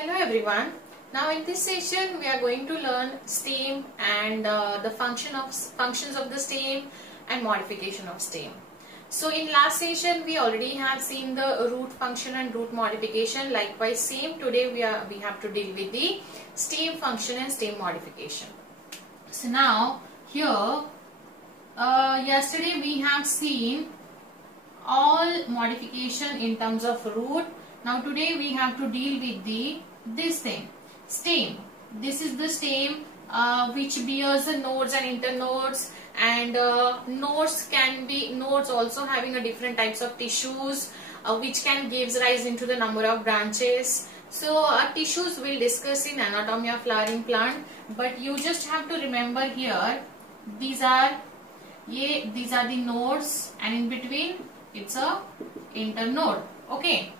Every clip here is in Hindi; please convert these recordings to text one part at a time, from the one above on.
Hello everyone. Now in this session we are going to learn stem and the functions of the stem and modification of stem. So in last session we already have seen the root function and root modification. Likewise same today we have to deal with the stem function and stem modification. So now here yesterday we have seen all modification in terms of root. Now today we have to deal with this thing, stem. This is the stem which bears the nodes and internodes, and nodes also having a different types of tissues which can gives rise into the number of branches. So tissues we'll discuss in anatomy of flowering plant, but you just have to remember here these are the nodes and in between it's a internode. Okay.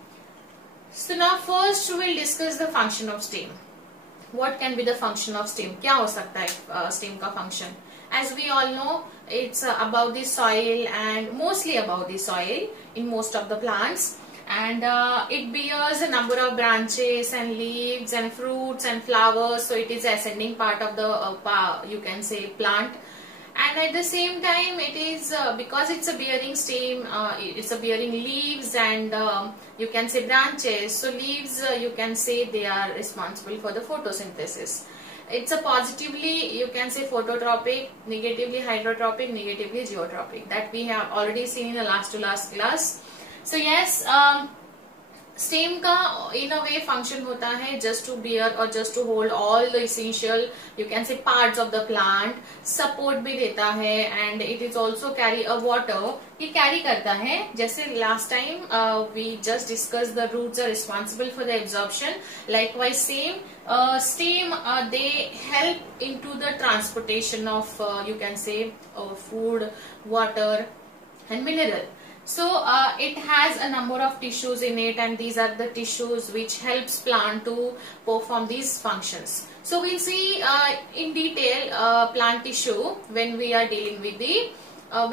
So now first we'll discuss the function of stem. What can be the function of stem? क्या हो सकता है stem का function? As we all know, it's about the soil and mostly about the soil in most of the plants, and it bears a number of branches and leaves and fruits and flowers. So it is ascending part of the you can say plant. And at the same time it is because it's a bearing stem, it's a bearing leaves and you can say branches. So leaves you can say they are responsible for the photosynthesis. It's a positively you can say phototropic, negatively hydrotropic, negatively geotropic, that we have already seen in the last to last class. So yes, stem का इन अ वे फंक्शन होता है जस्ट टू बियर और just to hold all the essential you can say parts of the plant, support भी देता है and it is also carry a water. ये कैरी करता है, जैसे last time we just discuss the roots are responsible for the absorption. Likewise same stem they help in to the transportation of you can से food, water and mineral. So it has a number of tissues in it, and these are the tissues which helps plant to perform these functions. So we'll see in detail plant tissue when we are dealing with the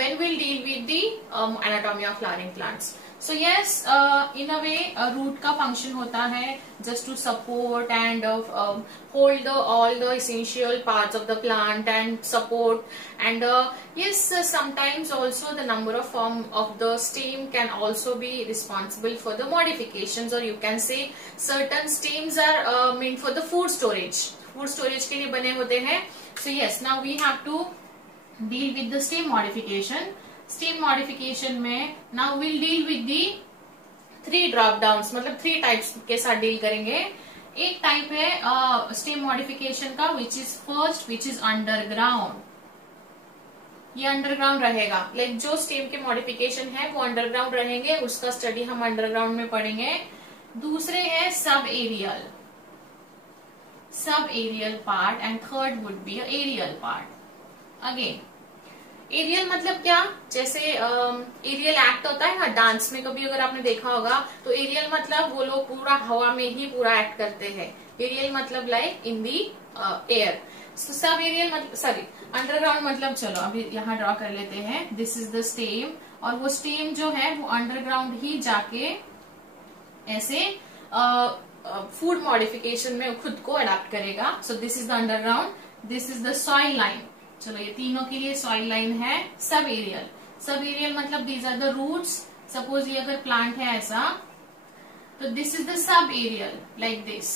when we'll deal with the anatomy of flowering plants. So yes, in a way root का function होता है just to support and hold all the essential parts of the plant and support, and yes, sometimes also the number of form of the stem can also be responsible for the modifications, or you can say certain stems are meant for the food storage के लिए बने होते हैं. So yes, now we have to deal with the stem modification. Stem modification में now will deal with the 3 drop downs, मतलब 3 टाइप्स के साथ डील करेंगे. एक टाइप है स्टेम मॉडिफिकेशन का which is first, which is underground. ये अंडरग्राउंड रहेगा, लाइक जो स्टेम के मॉडिफिकेशन है वो अंडरग्राउंड रहेंगे, उसका स्टडी हम अंडरग्राउंड में पढ़ेंगे. दूसरे है sub aerial part and third would be aerial part. Again aerial मतलब क्या, जैसे एरियल एक्ट होता है ना डांस में, कभी अगर आपने देखा होगा तो एरियल मतलब वो लोग पूरा हवा में ही पूरा एक्ट करते हैं. एरियल मतलब like in the air. Sub aerial मतलब सॉरी अंडरग्राउंड मतलब, चलो अभी यहाँ ड्रॉ कर लेते हैं. दिस इज द स्टेम, और वो स्टेम जो है वो अंडरग्राउंड ही जाके ऐसे फूड मॉडिफिकेशन में खुद को अडॉप्ट करेगा. सो this is the underground, this is the soil line. चलो ये तीनों के लिए सॉइल लाइन है. सब एरियल मतलब these are the roots. Suppose ये अगर प्लांट है ऐसा, तो this is the subaerial like this.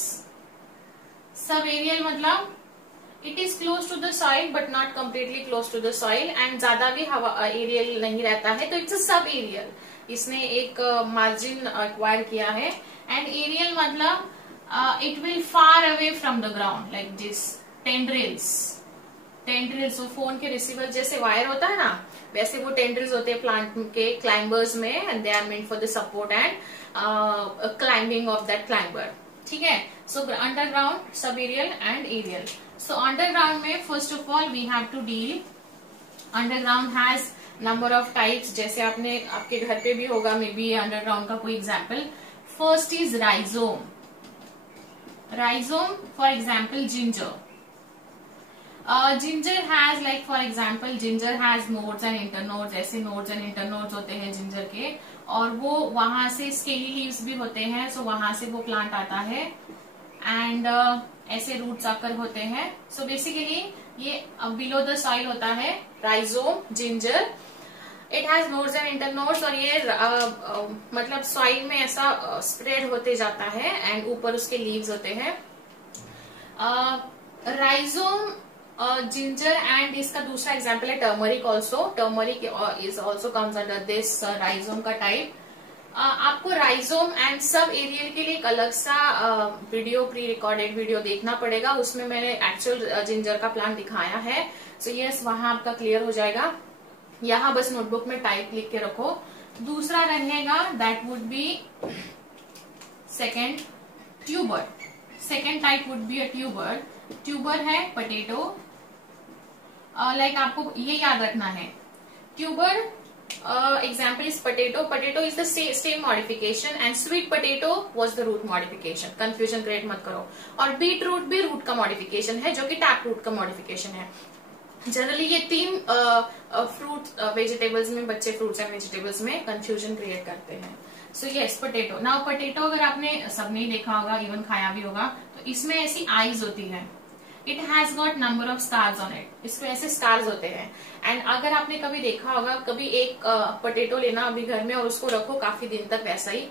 Sub aerial मतलब it is close to the soil but not completely close to the soil, and ज्यादा भी हवा एरियल नहीं रहता है, तो इट्स अ सब एरियल. इसने एक मार्जिन एक्वायर किया है. एंड एरियल मतलब it will far away from the ground like this. Tendrils वो फोन के रिसीवर जैसे वायर होता है ना, वैसे वो टेंड्रिल्स होते हैं प्लांट के क्लाइंबर्स में, and they are meant for the support and climbing of that climber. ठीक है. So underground, subaerial and aerial. So underground में first of all we have to deal, underground has number of types. जैसे आपने आपके घर पे भी होगा मे बी अंडरग्राउंड का कोई example. First is rhizome. For example ginger. Ginger has like for example ginger has nodes and internodes. ऐसे नोड्स एंड इंटरनोड्स होते हैं जिंजर के, और वो वहां से स्केली लीव्स भी होते हैं. सो वहां से वो प्लांट आता है. एंड ऐसे रूट्स आकर होते हैं. सो बेसिकली ये बिलो द सॉइल होता है rhizome ginger. It has nodes and internodes और ये मतलब सॉइल में ऐसा स्प्रेड होते जाता है एंड ऊपर उसके लीव्स होते हैं. राइजोम जिंजर एंड इसका दूसरा एग्जाम्पल है turmeric also. Turmeric is also comes under this rhizome का टाइप. आपको राइजोम एंड सब एरियल के लिए एक अलग सा वीडियो प्री रिकॉर्डेड वीडियो देखना पड़ेगा. उसमें मैंने एक्चुअल जिंजर का प्लान दिखाया है. सो यस वहां आपका क्लियर हो जाएगा. यहाँ बस नोटबुक में टाइप लिख के रखो. दूसरा रहेगा that would be second tuber. Second type would be a tuber. Tuber है पोटैटो. लाइक आपको ये याद रखना है tuber example is potato. Potato is the stem modification and sweet potato was the root modification. Confusion create मत करो. और beet root भी root का modification है जो कि tap root का modification है. जनरली ये तीन फ्रूट वेजिटेबल्स में बच्चे फ्रूट्स एंड वेजिटेबल्स में कंफ्यूजन क्रिएट करते हैं. So yes potato. Now potato अगर आपने सबने देखा होगा इवन खाया भी होगा तो इसमें ऐसी आईज होती है. It has got number of stars on it. इसमें ऐसे स्टार्स होते हैं. एंड अगर आपने कभी देखा होगा कभी एक पोटैटो लेना अभी घर में और उसको रखो काफी दिन तक वैसा ही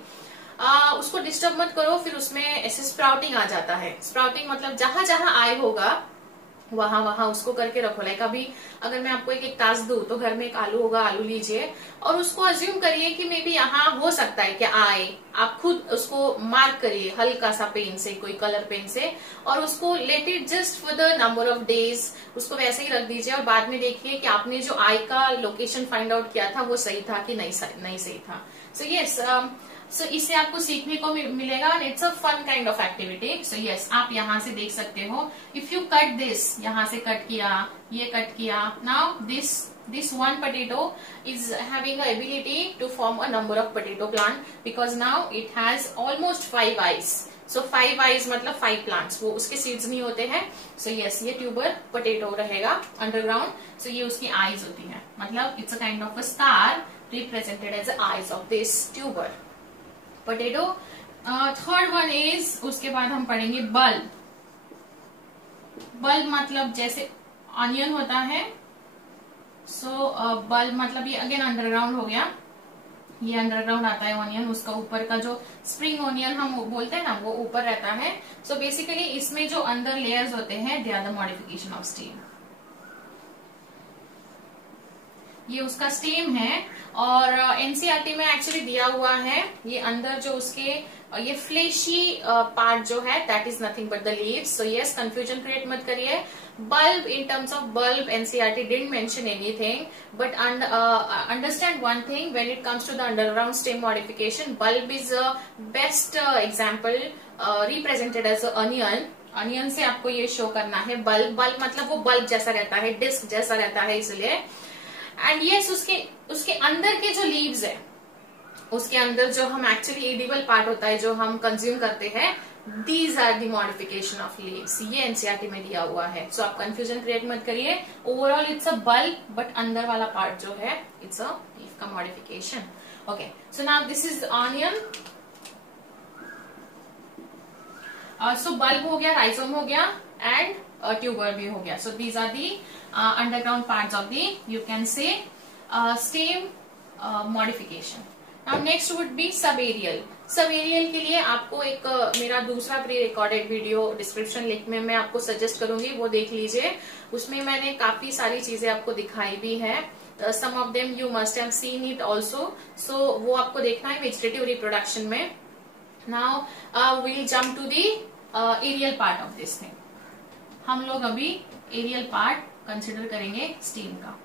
उसको डिस्टर्ब मत करो. फिर उसमें ऐसे स्प्राउटिंग आ जाता है. स्प्राउटिंग मतलब जहां जहां आय होगा वहां वहां उसको करके रखो. लाइक अभी अगर मैं आपको एक टास्क दूं तो घर में एक आलू होगा. आलू लीजिए और उसको अज्यूम करिए कि मे बी यहाँ हो सकता है कि आए. आप खुद उसको मार्क करिए हल्का सा पेन से कोई कलर पेन से और उसको let it just for the number of days. उसको वैसे ही रख दीजिए और बाद में देखिए कि आपने जो आई का लोकेशन फाइंड आउट किया था वो सही था कि नहीं सही था. सो यस सो इससे आपको सीखने को मिलेगा. It's a fun kind of activity. So yes आप यहाँ से देख सकते हो. इफ यू कट दिस यहाँ से कट किया ये कट किया. Now this one potato is having a ability to form a number of potato plant because now it has almost 5 eyes. So 5 eyes मतलब 5 plants. वो उसके seeds नहीं होते हैं. So yes ये ट्यूबर पोटैटो रहेगा अंडरग्राउंड. So ये उसकी eyes होती हैं. मतलब it's a kind of a star represented as the eyes of this tuber potato. Third one is उसके बाद हम पढ़ेंगे बल्ब. बल्ब मतलब जैसे ऑनियन होता है. सो बल्ब मतलब ये अगेन अंडरग्राउंड हो गया. ये अंडरग्राउंड आता है ऑनियन. उसका ऊपर का जो स्प्रिंग ऑनियन हम बोलते हैं ना वो ऊपर रहता है. सो बेसिकली इसमें जो अंदर लेयर्स होते हैं they are the modification of stem. ये उसका स्टेम है और एनसीईआरटी में एक्चुअली दिया हुआ है. ये अंदर जो उसके ये फ्लेशी पार्ट जो है that is nothing but the leaves. So yes confusion create मत करिए. bulb in terms of bulb NCERT didn't mention anything but understand one thing when it comes to the underground stem modification bulb is a best example represented as a onion. Onion से आपको ये शो करना है. बल्ब मतलब वो बल्ब जैसा रहता है डिस्क जैसा रहता है इसलिए. एंड यस उसके अंदर के जो लीव्स है उसके अंदर जो हम एक्चुअली एडिबल पार्ट होता है जो हम कंज्यूम करते हैं these are the modification of leaves. ये एनसीईआरटी में दिया हुआ है. सो आप कंफ्यूजन क्रिएट मत करिए. Overall it's a bulb but अंदर वाला पार्ट जो है इट्स अ लीफ का modification. Okay so now this is onion. So bulb हो गया राइजोम हो गया एंड ट्यूबर भी हो गया. So these are the underground parts of the you can say stem modification. Now next would be subaerial. Subaerial के लिए आपको एक मेरा दूसरा pre recorded video description link में मैं आपको सजेस्ट करूंगी वो देख लीजिए. उसमें मैंने काफी सारी चीजें आपको दिखाई भी है. Some of them you must have seen it also. So वो आपको देखना है वेजिटेटिव रिप्रोडक्शन में. Now we'll jump to the aerial part of this thing. हम लोग अभी एरियल पार्ट कंसिडर करेंगे स्टीम का.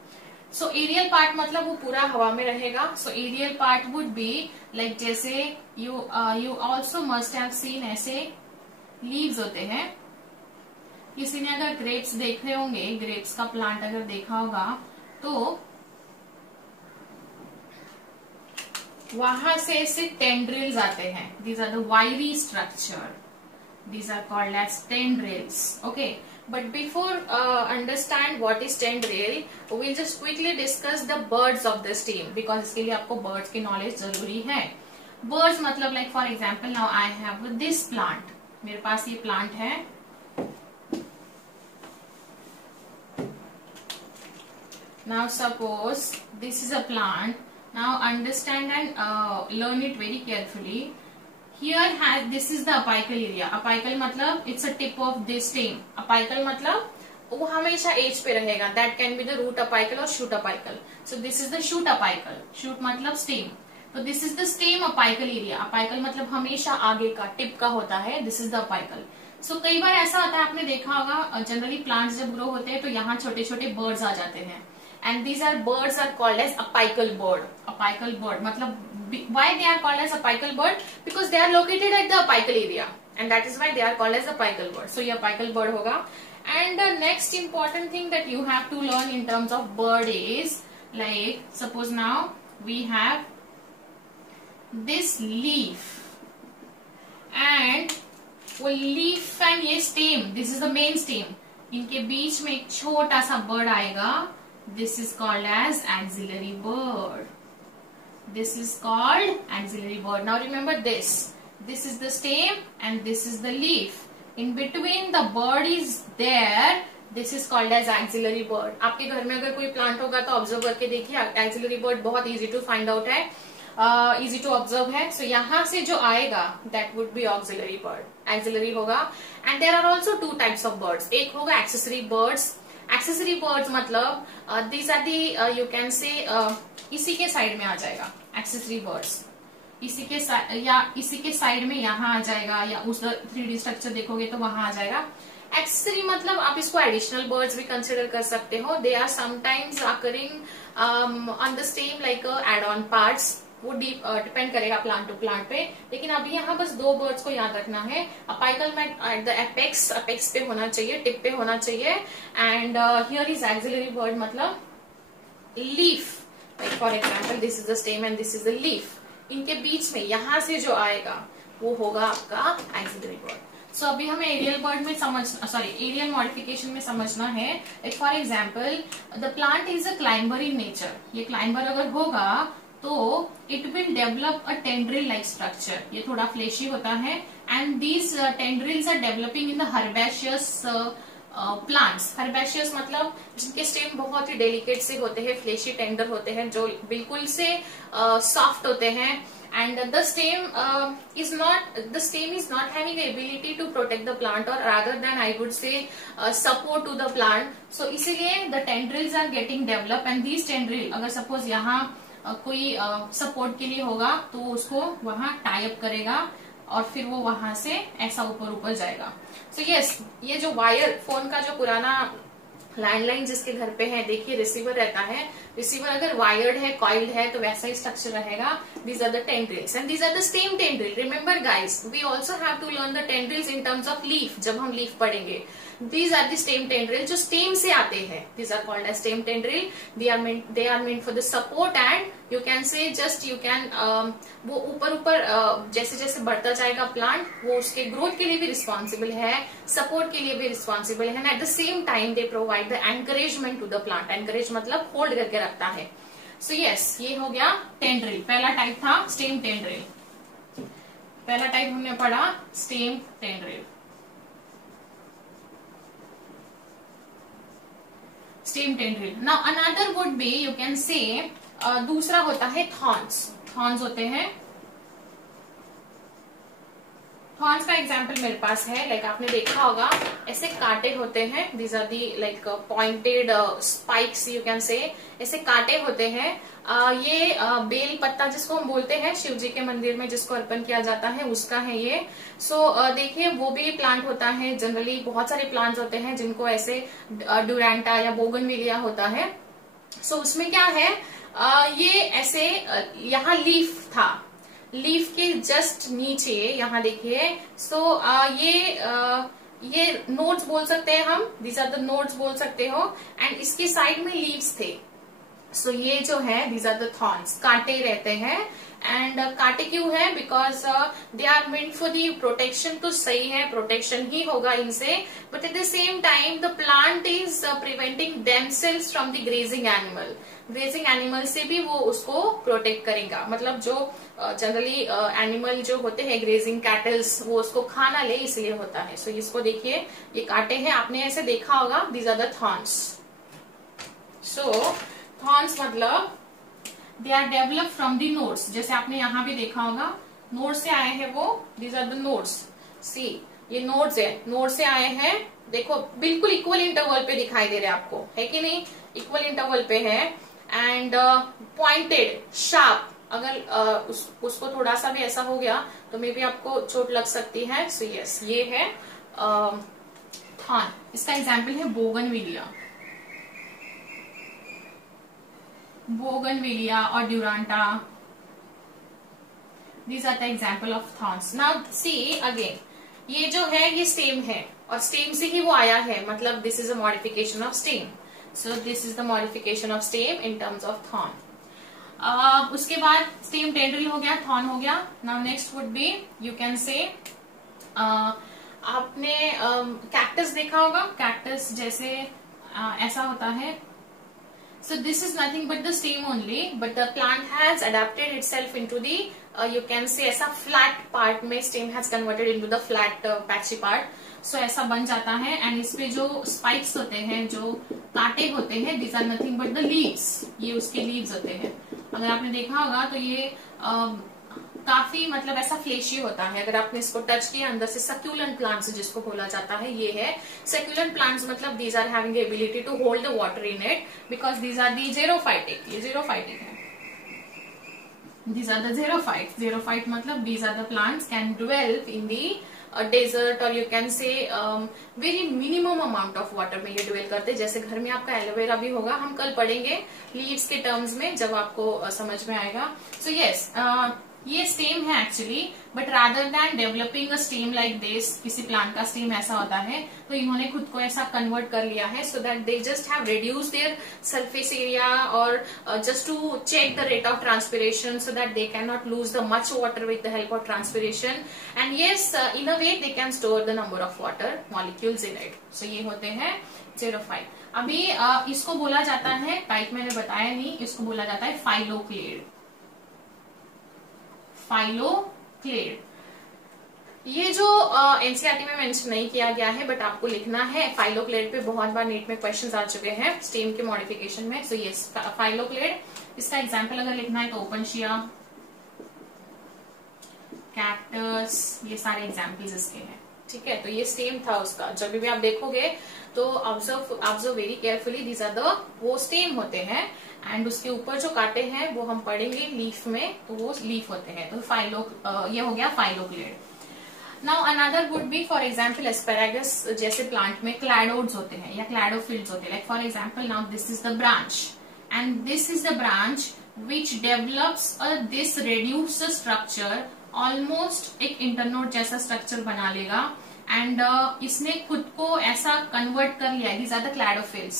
सो एरियल पार्ट मतलब वो पूरा हवा में रहेगा. So aerial part would be like जैसे you also must have seen ऐसे लीव्स होते हैं. किसी ने अगर ग्रेप्स देखे होंगे ग्रेप्स का प्लांट अगर देखा होगा तो वहां से ऐसे टेंड्रिल्स आते हैं. दीज आर द वायरी structure. These are called as tendrils. Okay, but before understand what is tendril, we'll just quickly discuss the birds of the stem because इसके लिए आपको birds की knowledge जरूरी है. Birds मतलब like for example now I have this plant. मेरे पास ये प्लांट है, now suppose this is a plant. Now understand and learn it very carefully. Here this is the apical area. Apical मतलब it's a tip of this stem. Apical मतलब वो हमेशा एज पे रहेगा. That can be the root apical और shoot apical. So this is the shoot apical. Shoot मतलब stem. तो this is the stem apical area. Apical मतलब हमेशा आगे का टिप का होता है. This is the apical. So कई बार ऐसा होता है, आपने देखा होगा जनरली प्लांट्स जब ग्रो होते हैं तो यहाँ छोटे छोटे बर्ड्स आ जाते हैं. And these are birds are called as apical bird. Apical bird मतलब why they are called as apical bird? Because they are located at the apical area, and that is why they are called as apical bird. So ये apical bird होगा. And the next important thing that you have to learn in terms of bird is, like suppose now we have this leaf, and वो leaf and ये stem, this is the main stem, इनके बीच में एक छोटा सा bird आएगा. This is called as axillary bird. This is called axillary bird. Now remember this. This is the stem and this is the leaf. In between the bird is there. This is called as axillary bird. आपके घर में अगर कोई प्लांट होगा तो ऑब्जर्व करके देखिए. Axillary bird बहुत easy to find out है, easy to observe है. So यहाँ से जो आएगा that would be auxiliary bird. Axillary होगा. And there are also two types of birds. एक होगा accessory birds. एक्सेसरी बर्ड्स मतलब these are the you can say इसी के साइड में आ जाएगा. एक्सेसरी बर्ड्स इसी के या इसी के साइड में यहाँ आ जाएगा, या उस 3D स्ट्रक्चर देखोगे तो वहां आ जाएगा. एक्सेसरी मतलब आप इसको एडिशनल बर्ड्स भी कंसिडर कर सकते हो. They are sometimes occurring on the stem like add on parts. वो डिपेंड करेगा प्लांट टू प्लांट पे. लेकिन अभी यहाँ बस दो बर्ड्स को याद रखना है. अपाइकल में एट द एपेक्स पे होना चाहिए, टिप पे होना चाहिए. And here is axillary bud मतलब leaf. Like for example this is the stem and this is the leaf. इनके बीच में यहाँ से जो आएगा वो होगा आपका एक्सिलरी बर्ड. सो अभी हमें एरियल बर्ड में एरियल मॉडिफिकेशन में समझना है. Like for example the plant is a climber in nature. ये क्लाइंबर अगर होगा तो it will develop a tendril like structure. ये थोड़ा फ्लेशी होता है. And these tendrils are developing in the herbaceous plants. Herbaceous मतलब जिनके स्टेम बहुत ही डेलिकेट से होते हैं, फ्लेशी टेंडर होते हैं, जो बिल्कुल से सॉफ्ट होते हैं. And the stem is not having the ability to protect the plant, or rather than I would say support to the plant. So इसीलिए the tendrils are getting developed, and these tendril अगर suppose यहाँ कोई सपोर्ट के लिए होगा तो उसको वहां टाई अप करेगा और फिर वो वहां से ऐसा ऊपर जाएगा. सो यस, ये जो वायर फोन का जो पुराना लैंडलाइन जिसके घर पे है, देखिए रिसीवर रहता है. रिसीवर अगर वायर्ड है, कॉइल्ड है, तो वैसा ही स्ट्रक्चर रहेगा. These are the tendrils and these are the stem tendril. Remember guys, we also have to learn the tendrils in terms of leaf. जब हम लीफ पढ़ेंगे, these are the stem tendril जो स्टेम से आते हैं. these are called as stem tendril. they are meant for the support, and you can say just you can वो ऊपर जैसे जैसे बढ़ता जाएगा प्लांट, वो उसके ग्रोथ के लिए भी रिस्पॉन्सिबल है, सपोर्ट के लिए भी रिस्पॉन्सिबल है. And at the same time they provide the encouragement to the plant. Encourage मतलब होल्ड करके रखता है. सो यस, ये हो गया टेंड्रिल. पहला टाइप था स्टेम टेंड्रिल. पहला टाइप हमने पढ़ा stem tendril. Stem tendril. Now another would be you can से दूसरा होता है थॉर्न्स. थॉर्न्स होते हैं. थॉर्न्स का एग्जाम्पल मेरे पास है. लाइक आपने देखा होगा ऐसे कांटे होते हैं. These are the like pointed spikes you can say. ऐसे कांटे होते हैं. ये बेल पत्ता जिसको हम बोलते हैं, शिव जी के मंदिर में जिसको अर्पण किया जाता है, उसका है ये. सो देखिए वो भी प्लांट होता है. जनरली बहुत सारे प्लांट्स होते हैं जिनको ऐसे ड्यूरेंटा या बोगनविलिया होता है. सो उसमें क्या है, ये ऐसे यहाँ लीफ था, लीफ के जस्ट नीचे यहाँ देखिए. सो ये नोड्स बोल सकते हैं हम. दीज आर द नोड्स बोल सकते हो. एंड इसके साइड में लीव्स थे. सो ये जो है दीज आर द थॉर्न्स, कांटे रहते हैं। एंड कांटे क्यों है? Because they are meant for the protection. तो सही है, प्रोटेक्शन ही होगा इनसे, but at the same time the plant is preventing themselves from the grazing animal. Grazing animal से भी वो उसको प्रोटेक्ट करेगा, मतलब जो जनरली एनिमल जो होते हैं ग्रेजिंग कैटल्स, वो उसको खाना ले इसलिए होता है। सो इसको देखिए, ये कांटे हैं, आपने ऐसे देखा होगा, these are the thorns. So thorns मतलब they are develop from the nodes, जैसे आपने यहाँ भी देखा होगा, नोड से आए हैं वो, दीज आर द नोड्स। सी ये नोड्स है, नोड से आए हैं, देखो बिल्कुल इक्वल इंटरवल पे दिखाई दे रहे हैं आपको, है कि नहीं? इक्वल इंटरवल पे है। एंड पॉइंटेड, शार्प, अगर उसको थोड़ा सा भी ऐसा हो गया तो मे बी आपको चोट लग सकती है। सो यस, ये है थॉर्न। इसका एग्जाम्पल है बोगनविलिया, बोगनविलिया और duranta, these are the example of thorns. Now see again, ये जो है ये स्टेम है और स्टेम से ही वो आया है, मतलब this is a modification of stem. So this is the modification of stem in terms of thorn. उसके बाद स्टेम टेंड्रिल हो गया, थॉर्न हो गया। Now next would B, you can से, आपने कैक्टस देखा होगा, कैक्टस जैसे ऐसा होता है। So this is nothing but the stem only, but the plant has adapted itself into the you can say ऐसा flat part में stem has converted into the flat patchy part. So ऐसा बन जाता है। एंड इस पे जो spikes होते हैं, जो कांटे होते हैं, these are nothing but the leaves, ये उसके leaves होते हैं। अगर आपने देखा होगा तो ये काफी मतलब ऐसा फ्लेशी होता है। अगर आपने इसको टच किया, अंदर से सक्यूलेंट प्लांट्स जिसको बोला जाता है, ये है सक्यूलेंट प्लांट्स। मतलब these are having ability to hold the water in it, because these are the xerophytic. ये जेरोफाइटिक है, these are the xerophyte. Xerophyte मतलब these are the plants can develop in the desert, और you can say very minimum amount of water में ये डेवलप करते हैं। जैसे घर में आपका एलोवेरा भी होगा, हम कल पढ़ेंगे लीव्स के टर्म्स में जब आपको समझ में आएगा। सो यस, ये स्टेम है actually, but rather than developing a stem like this, किसी प्लांट का स्टेम ऐसा होता है, तो इन्होंने खुद को ऐसा कन्वर्ट कर लिया है, so that they just have reduce their surface area, और just to check the rate of transpiration, so that they can not lose the much water with the help of transpiration. And yes, in a way they can store the number of water molecules in it. So ये होते हैं जेरोफाइट। अभी इसको बोला जाता है, टाइप मैंने बताया नहीं, इसको बोला जाता है फाइलोक्लेड। फाइलोक्लेड, ये जो एनसीईआरटी में मेंशन नहीं किया गया है, बट आपको लिखना है। फाइलोक्लेड पे बहुत बार नीट में क्वेश्चंस आ चुके हैं स्टेम के मॉडिफिकेशन में। सो ये फाइलोक्लेड, इसका एग्जांपल अगर लिखना है तो ओपनशिया, कैक्टस, ये सारे एग्जांपल्स इसके हैं। ठीक है, तो ये स्टेम था उसका। जब भी आप देखोगे तो observe very carefully, these are the वो स्टेम होते हैं, एंड उसके ऊपर जो कांटे हैं वो हम पढ़ेंगे लीफ में, तो वो लीफ होते हैं। तो ये हो गया phylloclade. Now another would be for example asparagus जैसे प्लांट में क्लैडोड्स होते हैं या क्लैडोफिल्स होते हैं। Like for example, now this is the branch and this is the branch which develops this reduced structure, almost एक इंटरनोड जैसा स्ट्रक्चर बना लेगा, एंड इसने खुद को ऐसा कन्वर्ट कर लिया। These are the cladophylls,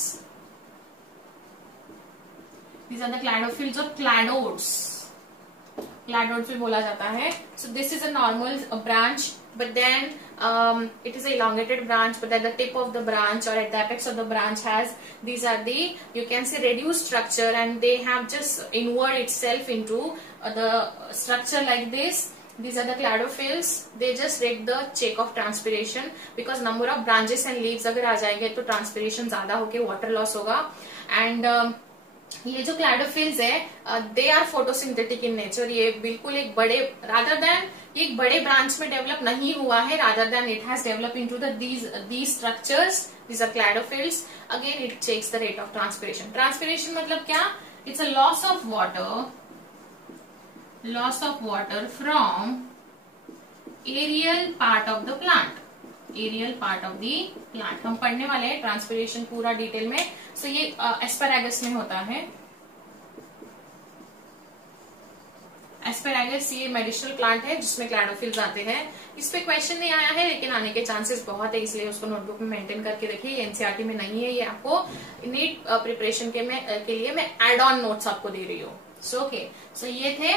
these are the cladophylls और क्लैडोड्स, क्लैडोड्स भी बोला जाता है। So this is a normal branch, but then it is a elongated branch, but at the tip of the branch or at the apex of the branch has, these are the, you can say, reduced structure, and they have just inward itself into the structure like this. These are the cladophylls. They just rate the check of transpiration, because number of branches and leaves अगर आ जाएंगे तो transpiration ज्यादा होके water loss होगा। and ये जो क्लैडोफिल्स है, they are photosynthetic in nature. ये बिल्कुल एक बड़े, रादर देन एक बड़े ब्रांच में डेवलप नहीं हुआ है, rather than it has develop into these structures, these are cladophylls. Again it checks the rate of transpiration. Transpiration मतलब क्या? It's a loss of water from aerial part of the plant, aerial part of the plant. हम पढ़ने वाले हैं ट्रांसपिरेशन पूरा डिटेल में। सो ये एस्पेरागस में होता है। एस्पेरागस ये मेडिसिनल प्लांट है जिसमें क्लैडोफिल्स आते हैं। इस पे क्वेश्चन नहीं आया है लेकिन आने के चांसेस बहुत है, इसलिए उसको नोटबुक में मेंटेन करके रखिए। ये एनसीईआरटी में नहीं है, ये आपको नीट प्रिपरेशन के लिए मैं एड ऑन नोट्स आपको दे रही हूँ। सो ओके, सो ये थे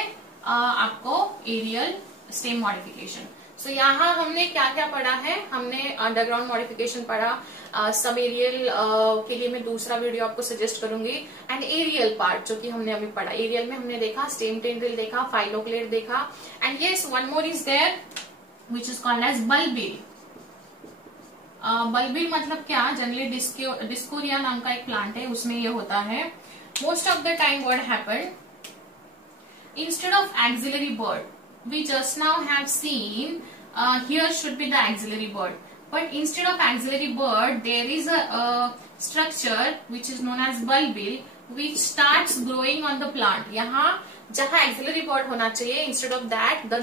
आपको एरियल स्टेम मॉडिफिकेशन। सो यहाँ हमने क्या क्या पढ़ा है, हमने अंडरग्राउंड मॉडिफिकेशन पढ़ा। सब एरियल के लिए मैं दूसरा वीडियो आपको सजेस्ट करूंगी। एंड एरियल पार्ट जो कि हमने अभी पढ़ा, एरियल में हमने देखा स्टेम टेंड्रिल देखा, फाइलोक्लेट देखा, and yes one more is there which is called as bulbil. Bulbil मतलब क्या, जनरली डिस्कोरिया नाम का एक प्लांट है, उसमें ये होता है। Most of the time what happened, instead of axillary bird, we just now have seen here should be the axillary bird, but instead of axillary bird there is a structure which is known as bulbil which starts growing on the plant. यहाँ जहाँ axillary bird होना चाहिए, instead of that the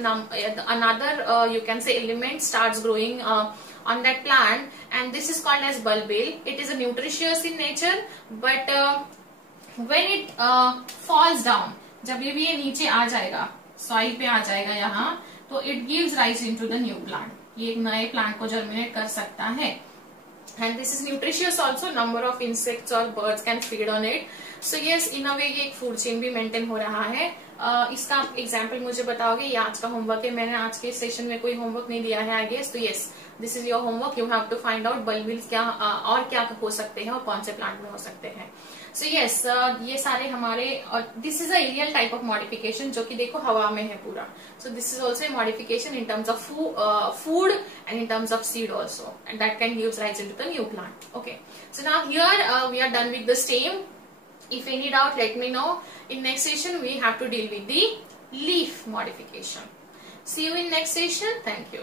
another you can say element starts growing on that plant, and this is called as bulbil. It is a nutritious in nature, but when it falls down, जब ये नीचे आ जाएगा, सॉइल पे आ जाएगा यहाँ, तो it gives rise into the new plant, ये एक नए प्लांट को जर्मिनेट कर सकता है। And this is nutritious also, number of insects और birds can feed on it. So yes, in a way ये एक फूड चेन भी मेंटेन हो रहा है। इसका आप एग्जाम्पल मुझे बताओगे, ये आज का होमवर्क है, मैंने आज के सेशन में कोई होमवर्क नहीं दिया है आई गेस, तो yes this is your homework, you have to find out bulbils क्या और क्या हो सकते हैं और कौन से प्लांट में हो सकते हैं। सो यस, ये सारे हमारे, और this is a aerial type of modification जो कि देखो हवा में है पूरा। So this is also a modification in terms of food and in terms of seed also, and that can gives rise into the new plant. Okay, so now here we are done with the stem. If any doubt, let me know. In next session, we have to deal with the leaf modification. See you in next session. Thank you.